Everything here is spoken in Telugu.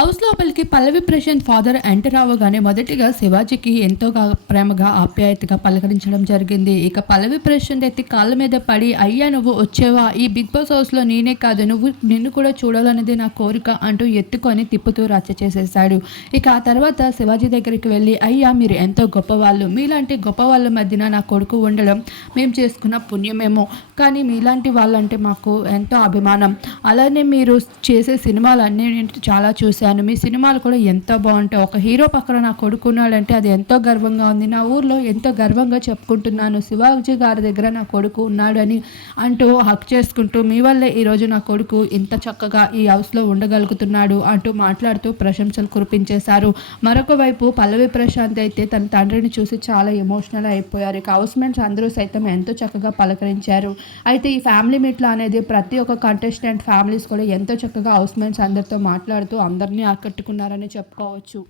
హౌస్ లోపలికి పల్లవి ప్రశాంత్ ఫాదర్ ఎంటర్ అవ్వగానే మొదటిగా శివాజీకి ఎంతో ప్రేమగా ఆప్యాయతగా పలకరించడం జరిగింది. ఇక పల్లవి ప్రశాంత్ ఎత్తి కాళ్ళ మీద పడి అయ్యా నువ్వు వచ్చేవా? ఈ బిగ్ బాస్ హౌస్లో నేనే కాదు. నువ్వు నిన్ను కూడా చూడాలనేది నా కోరిక అంటూ ఎత్తుకొని తిప్పుతూ రచ్చ చేసేసాడు ఇక ఆ తర్వాత శివాజీ దగ్గరికి వెళ్ళి అయ్యా మీరు ఎంతో గొప్పవాళ్ళు. మీలాంటి గొప్ప వాళ్ళ మధ్యన నా కొడుకు ఉండడం మేము చేసుకున్న పుణ్యమేమో. కానీ మీలాంటి వాళ్ళంటే మాకు ఎంతో అభిమానం. అలానే మీరు చేసే సినిమాలన్నీ చాలా చూశాను. మీ సినిమాలు కూడా ఎంతో బాగుంటాయి. ఒక హీరో పక్కన నా కొడుకున్నాడంటే అది ఎంతో గర్వంగా ఉంది. నా ఊర్లో ఎంతో గర్వంగా చెప్పుకుంటున్నాను. శివాజీ గారి దగ్గర నా కొడుకు ఉన్నాడని అంటూ హక్ చేసుకుంటూ మీ వల్లే ఈరోజు నా కొడుకు ఇంత చక్కగా ఈ హౌస్లో ఉండగలుగుతున్నాడు అంటూ మాట్లాడుతూ ప్రశంసలు కురిపించేశారు. మరొక వైపు పల్లవి ప్రశాంత్ అయితే తన తండ్రిని చూసి చాలా ఎమోషనల్ అయిపోయారు. ఇక హౌస్ మేట్స్ అందరూ సైతం ఎంతో చక్కగా పలకరించారు. అయితే ఈ ఫ్యామిలీ మీట్లో అనేది ప్రతి ఒక్క కంటెస్టెంట్ ఫ్యామిలీస్ కూడా ఎంతో చక్కగా హౌస్ మేట్స్ అందరితో మాట్లాడుతూ అందరినీ ఆకట్టుకున్నారని చెప్పుకోవచ్చు.